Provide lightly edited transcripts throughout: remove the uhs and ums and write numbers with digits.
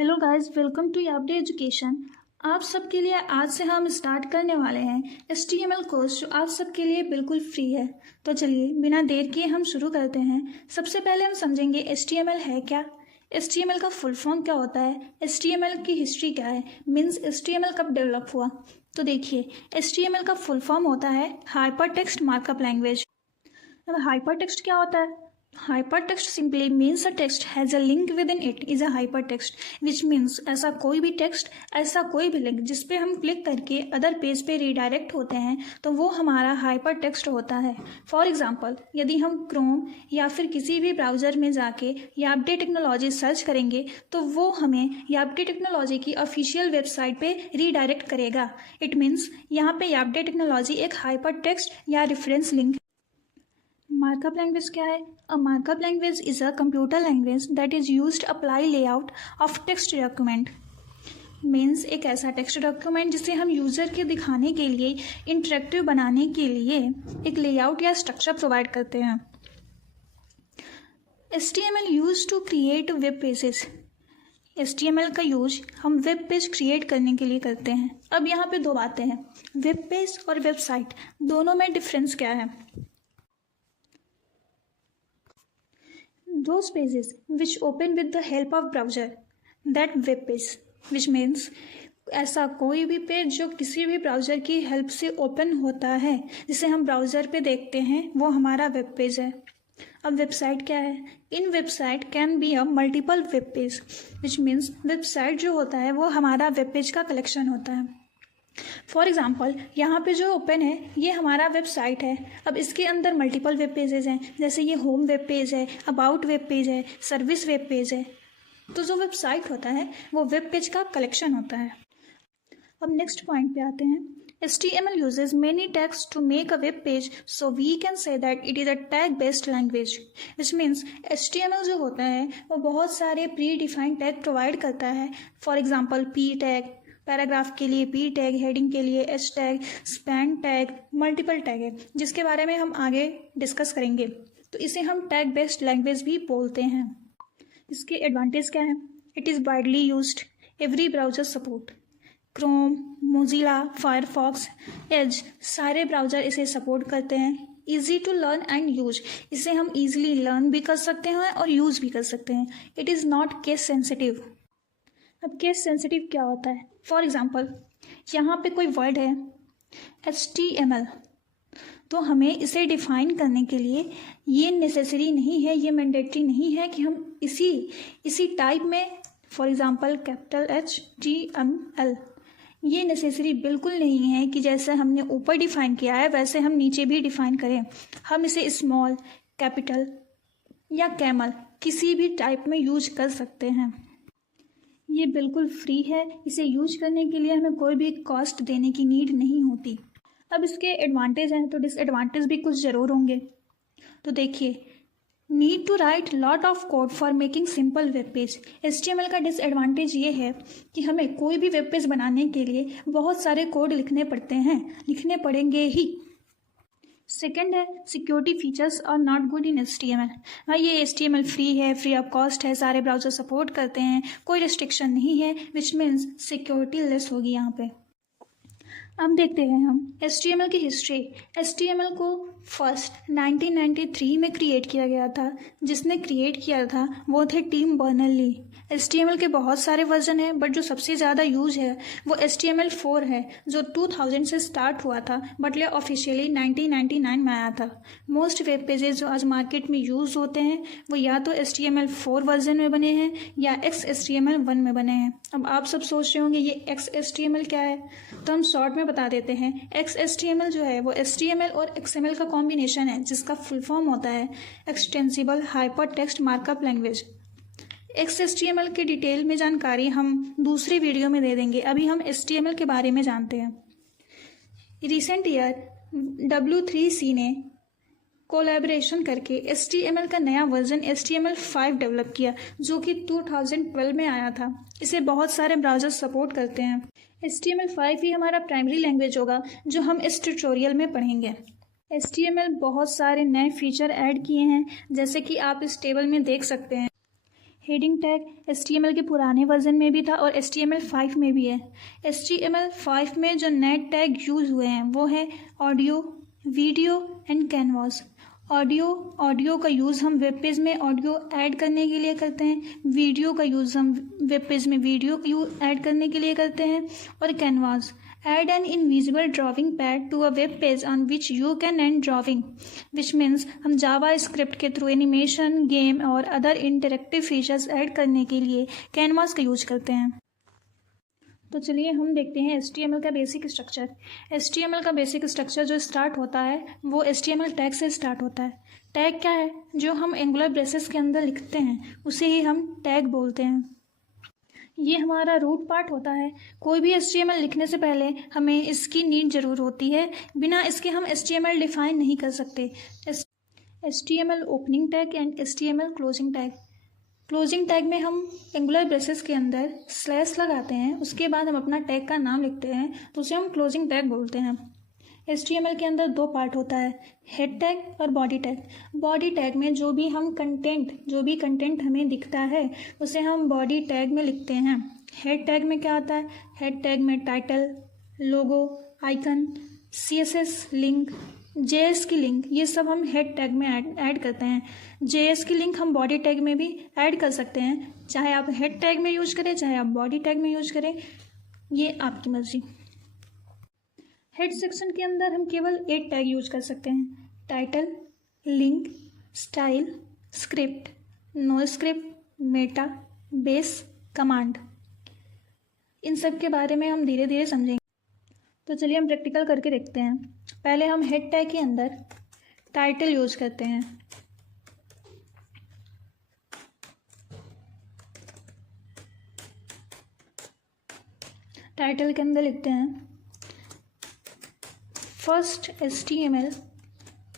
Hello guys, welcome to Yapde education. आप सबके लिए आज से हम स्टार्ट करने वाले हैं HTML कोर्स, जो आप सबके लिए बिल्कुल फ्री है। तो चलिए बिना देर किए हम शुरू करते हैं। सबसे पहले हम समझेंगे HTML है क्या, HTML का फुल फॉर्म क्या होता है, HTML की हिस्ट्री क्या है, मीन्स HTML कब डेवलप हुआ। तो देखिए, HTML का फुल फॉर्म होता है हाइपर टेक्स्ट मार्कअप लैंग्वेज। अब हाइपर टेक्स्ट क्या होता है? Hypertext simply means a text has a link within it is a hypertext, which means ऐसा कोई भी टेक्स्ट, ऐसा कोई भी लिंक जिस पे हम क्लिक करके अदर पेज पे रीडायरेक्ट होते हैं तो वो हमारा हाइपर टेक्स्ट होता है। फॉर एग्जाम्पल, यदि हम क्रोम या फिर किसी भी ब्राउज़र में जाके यापडे टेक्नोलॉजी सर्च करेंगे तो वो हमें यापडे टेक्नोलॉजी की ऑफिशियल वेबसाइट पे रीडायरेक्ट करेगा। इट मीन्स यहाँ पे यापडे टेक्नोलॉजी एक हाइपर टेक्स्ट या रेफरेंस लिंक। मार्कअप लैंग्वेज क्या है? A markup language is a computer language that is used apply layout of text document. Means एक ऐसा टेक्स्ट डॉक्यूमेंट जिसे हम यूजर के दिखाने के लिए, इंटरेक्टिव बनाने के लिए एक लेआउट या स्ट्रक्चर प्रोवाइड करते हैं। HTML use to create web pages. HTML का यूज हम वेब पेज क्रिएट करने के लिए करते हैं। अब यहाँ पे दो बातें हैं, वेब पेज और वेबसाइट, दोनों में डिफरेंस क्या है? Those pages which open with the help of browser, that web page, which means ऐसा कोई भी पेज जो किसी भी ब्राउज़र की हेल्प से ओपन होता है, जिसे हम ब्राउज़र पे देखते हैं, वो हमारा वेब पेज है। अब वेबसाइट क्या है? In website can be a multiple web page, which means website जो होता है वो हमारा वेब पेज का कलेक्शन होता है। फॉर एग्ज़ाम्पल, यहाँ पे जो ओपन है ये हमारा वेबसाइट है। अब इसके अंदर मल्टीपल वेब पेजेस हैं, जैसे ये होम वेब पेज है, अबाउट वेब पेज है, सर्विस वेब पेज है। तो जो वेबसाइट होता है वो वेब पेज का कलेक्शन होता है। अब नेक्स्ट पॉइंट पे आते हैं। HTML uses many tags to make a web page, so we can say that it is a tag-based language, which means HTML जो होता है वो बहुत सारे प्री डिफाइंड टैग प्रोवाइड करता है। For example, P tag paragraph के लिए, P टैग हेडिंग के लिए, H tag, span tag, multiple tag है, जिसके बारे में हम आगे डिस्कस करेंगे। तो इसे हम टैग बेस्ड लैंग्वेज भी बोलते हैं। इसके एडवांटेज क्या है? It is widely used, every browser support, Chrome, Mozilla, Firefox, Edge, सारे ब्राउज़र इसे सपोर्ट करते हैं। Easy to learn and use, इसे हम ईजिली लर्न भी कर सकते हैं और यूज़ भी कर सकते हैं। It is not case sensitive. अब केस सेंसिटिव क्या होता है? फॉर एग्ज़ाम्पल, यहाँ पे कोई वर्ड है HTML, तो हमें इसे डिफाइन करने के लिए ये नेसेसरी नहीं है, ये मैंडेटरी नहीं है कि हम इसी टाइप में, फॉर एग्ज़ाम्पल कैपिटल HTML, ये नेसेसरी बिल्कुल नहीं है कि जैसे हमने ऊपर डिफाइन किया है वैसे हम नीचे भी डिफाइन करें। हम इसे स्मॉल, कैपिटल या कैमल किसी भी टाइप में यूज कर सकते हैं। ये बिल्कुल फ्री है, इसे यूज करने के लिए हमें कोई भी कॉस्ट देने की नीड नहीं होती। अब इसके एडवांटेज हैं तो डिसएडवांटेज भी कुछ ज़रूर होंगे। तो देखिए, need to write lot of code for making simple web page. HTML का डिसएडवांटेज ये है कि हमें कोई भी वेब पेज बनाने के लिए बहुत सारे कोड लिखने पड़ते हैं, लिखने पड़ेंगे ही। सेकेंड है, security features are not good in HTML। हाँ, ये HTML फ्री है, फ्री ऑफ कॉस्ट है, सारे ब्राउजर सपोर्ट करते हैं, कोई रिस्ट्रिक्शन नहीं है, विच मीन्स सिक्योरिटी लेस होगी यहाँ पे। अब देखते हैं हम HTML की हिस्ट्री। HTML को फर्स्ट 1993 में क्रिएट किया गया था। जिसने क्रिएट किया था वो थे टिम बर्नर्स-ली। HTML के बहुत सारे वर्जन हैं, बट जो सबसे ज़्यादा यूज है वो HTML4 है, जो 2000 से स्टार्ट हुआ था, बट ये ऑफिशियली 1999 में आया था। मोस्ट वेब पेजेस जो आज मार्केट में यूज़ होते हैं वो या तो HTML4 वर्जन में बने हैं या XHTML1 में बने हैं। अब आप सब सोच रहे होंगे ये XHTML क्या है, तो हम शॉर्ट में बता देते हैं। XHTML जो है वो HTML और XML का कॉम्बिनेशन है, जिसका फुल फॉर्म होता है extensible hyper text markup language. XHTML की डिटेल में जानकारी हम दूसरी वीडियो में दे देंगे, अभी हम HTML के बारे में जानते हैं। रिसेंट ईयर W3C ने कोलैबोरेशन करके HTML का नया वर्जन HTML5 डेवलप किया, जो कि 2012 में आया था। इसे बहुत सारे ब्राउज़र सपोर्ट करते हैं। HTML5 ही हमारा प्राइमरी लैंग्वेज होगा, जो हम इस ट्यूटोरियल में पढ़ेंगे। HTML बहुत सारे नए फीचर ऐड किए हैं, जैसे कि आप इस टेबल में देख सकते हैं। हेडिंग टैग HTML के पुराने वर्जन में भी था और HTML5 में भी है। HTML5 में जो नेट टैग यूज़ हुए हैं वो है audio, video and canvas. Audio का यूज़ हम वेब पेज में ऑडियो ऐड करने के लिए करते हैं, वीडियो का यूज़ हम वेब पेज में वीडियो ऐड करने के लिए करते हैं, और canvas add an invisible drawing pad to a web page on which you can end drawing, which means हम जावा स्क्रिप्ट के थ्रू एनिमेशन, गेम और अदर इंटरेक्टिव फीचर्स ऐड करने के लिए कैनवास का यूज करते हैं। तो चलिए हम देखते हैं HTML का बेसिक स्ट्रक्चर। HTML का बेसिक स्ट्रक्चर जो स्टार्ट होता है वो HTML टैग से स्टार्ट होता है। टैग क्या है? जो हम एंगुलर ब्रेसेस के अंदर लिखते हैं उसे ही हम टैग बोलते हैं। ये हमारा रूट पार्ट होता है। कोई भी HTML लिखने से पहले हमें इसकी नीड ज़रूर होती है, बिना इसके हम HTML डिफाइन नहीं कर सकते। HTML opening tag and HTML closing tag. Closing tag में हम एंगुलर ब्रेसेस के अंदर स्लैश लगाते हैं, उसके बाद हम अपना टैग का नाम लिखते हैं तो उसे हम क्लोजिंग टैग बोलते हैं। HTML के अंदर दो पार्ट होता है, हेड टैग और बॉडी टैग। बॉडी टैग में जो भी कंटेंट हमें दिखता है उसे हम बॉडी टैग में लिखते हैं। हेड टैग में क्या आता है? हेड टैग में टाइटल, लोगो, आइकन, CSS लिंक, JS की लिंक, ये सब हम हेड टैग में ऐड करते हैं। JS की लिंक हम बॉडी टैग में भी ऐड कर सकते हैं, चाहे आप हेड टैग में यूज करें चाहे आप बॉडी टैग में यूज करें, ये आपकी मर्जी। हेड सेक्शन के अंदर हम केवल 8 टैग यूज कर सकते हैं, title, link, style, script, no script, meta, base, command. इन सब के बारे में हम धीरे धीरे समझेंगे। तो चलिए हम प्रैक्टिकल करके देखते हैं। पहले हम हेड टैग के अंदर टाइटल यूज करते हैं। टाइटल के अंदर लिखते हैं फर्स्ट HTML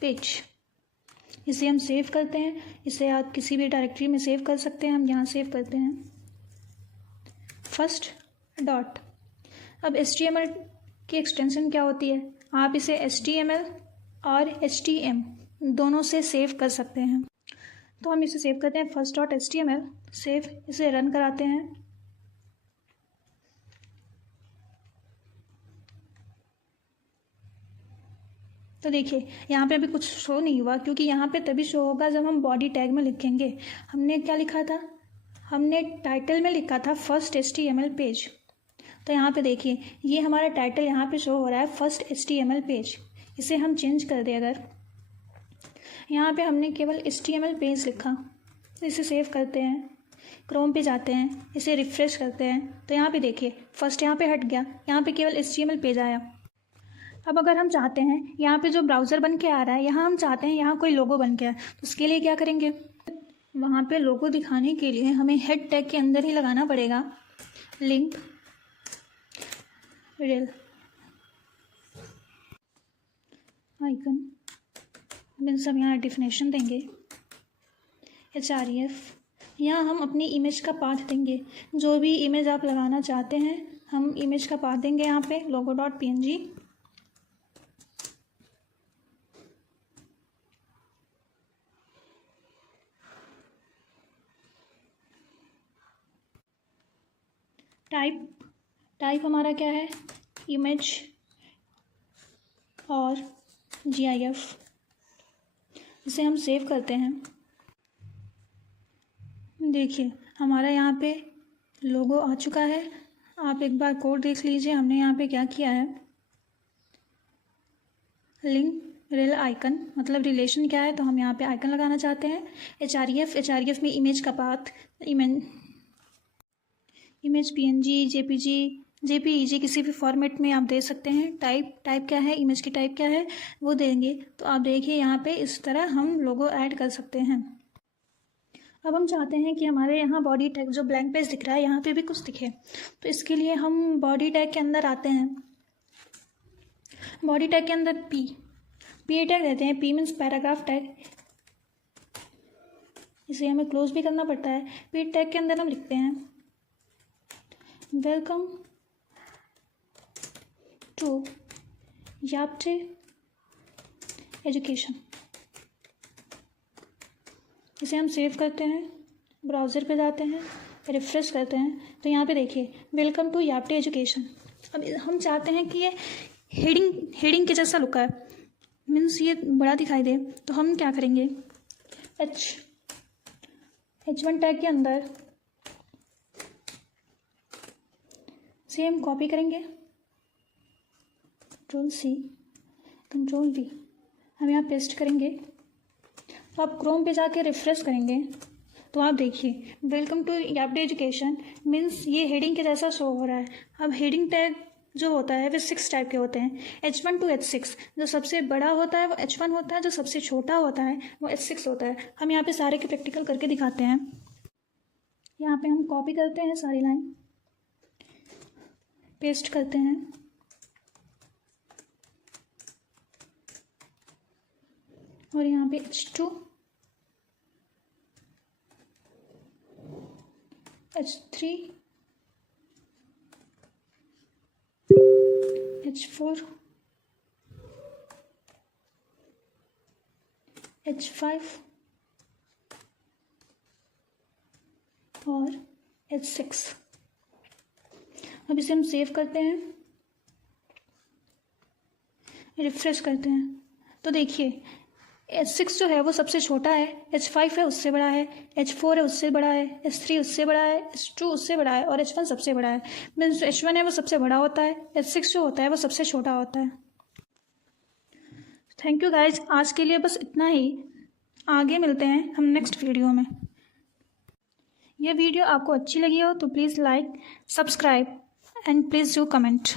पेज। इसे हम सेव करते हैं, इसे आप किसी भी डायरेक्टरी में सेव कर सकते हैं, हम यहाँ सेव करते हैं फर्स्ट डॉट। अब HTML की एक्सटेंशन क्या होती है? आप इसे HTML और HTM दोनों से सेव कर सकते हैं। तो हम इसे सेव करते हैं फर्स्ट डॉट HTML, सेव, इसे रन कराते हैं। तो देखिए यहाँ पे अभी कुछ शो नहीं हुआ, क्योंकि यहाँ पे तभी शो होगा जब हम बॉडी टैग में लिखेंगे। हमने क्या लिखा था? हमने टाइटल में लिखा था फर्स्ट HTML पेज। तो यहाँ पे देखिए ये हमारा टाइटल यहाँ पे शो हो रहा है फर्स्ट HTML पेज। इसे हम चेंज कर दें, अगर यहाँ पे हमने केवल HTML पेज लिखा, तो इसे सेव करते हैं, क्रोम पे जाते हैं, इसे रिफ्रेश करते हैं, तो यहाँ पे देखिए फर्स्ट यहाँ पे हट गया, यहाँ पे केवल HTML पेज आया। अब अगर हम चाहते हैं यहाँ पे जो ब्राउज़र बन के आ रहा है, यहाँ हम चाहते हैं यहाँ कोई लोगो बन के आए, तो उसके लिए क्या करेंगे? वहाँ पे लोगो दिखाने के लिए हमें हेड टैग के अंदर ही लगाना पड़ेगा लिंक रेल आइकन। इन सब यहाँ डिफिनेशन देंगे href। यहाँ हम अपनी इमेज का पाथ देंगे, जो भी इमेज आप लगाना चाहते हैं हम इमेज का पाथ देंगे यहाँ पे logo.png। टाइप हमारा क्या है? इमेज और GIF। इसे हम सेव करते हैं। देखिए हमारा यहाँ पे लोगो आ चुका है। आप एक बार कोड देख लीजिए, हमने यहाँ पे क्या किया है, लिंक रेल आइकन, मतलब रिलेशन क्या है, तो हम यहाँ पे आइकन लगाना चाहते हैं। href में इमेज का पाथ, इमेज PNG, JPEG किसी भी फॉर्मेट में आप दे सकते हैं। टाइप क्या है, इमेज की टाइप क्या है वो देंगे। तो आप देखिए यहाँ पे इस तरह हम लोगो ऐड कर सकते हैं। अब हम चाहते हैं कि हमारे यहाँ बॉडी टैग जो ब्लैंक पेज दिख रहा है यहाँ पे भी कुछ दिखे, तो इसके लिए हम बॉडी टैग के अंदर आते हैं। बॉडी टैग के अंदर P टैग देते हैं। P मीन्स पैराग्राफ टैग, इसे हमें क्लोज भी करना पड़ता है। P टैग के अंदर हम लिखते हैं वेलकम टू याप्टे एजुकेशन। इसे हम सेव करते हैं ब्राउज़र पे जाते हैं, रिफ्रेश करते हैं, तो यहाँ पे देखिए वेलकम टू याप्टे एजुकेशन। अब हम चाहते हैं कि ये हेडिंग के जैसा लुक है, मीन्स ये बड़ा दिखाई दे, तो हम क्या करेंगे, H1 टैग के अंदर सेम कॉपी करेंगे, Ctrl+C, Ctrl+V, हम यहाँ पेस्ट करेंगे। तो आप क्रोम पे जाके रिफ्रेश करेंगे तो आप देखिए वेलकम टू याप्टे एजुकेशन मीन्स ये हेडिंग के जैसा शो हो रहा है। अब हेडिंग टैग जो होता है वे 6 टाइप के होते हैं, H1 to H6। जो सबसे बड़ा होता है वो H1 होता है, जो सबसे छोटा होता है वो H6 होता है। हम यहाँ पे सारे के प्रैक्टिकल करके दिखाते हैं। यहाँ पे हम कॉपी करते हैं सारी लाइन, पेस्ट करते हैं, और यहाँ पे H2, H3, H4, H5 और H6। अब इसे हम सेव करते हैं, रिफ्रेश करते हैं, तो देखिए H6 जो है वो सबसे छोटा है, H5 है उससे बड़ा है, H4 है उससे बड़ा है, H3 उससे बड़ा है, H2 उससे बड़ा है और H1 सबसे बड़ा है। मीन्स H1 है वो सबसे बड़ा होता है, H6 जो होता है वो सबसे छोटा होता है। थैंक यू गाइज, आज के लिए बस इतना ही। आगे मिलते हैं हम नेक्स्ट वीडियो में। यह वीडियो आपको अच्छी लगी हो तो please like, subscribe and please do comment.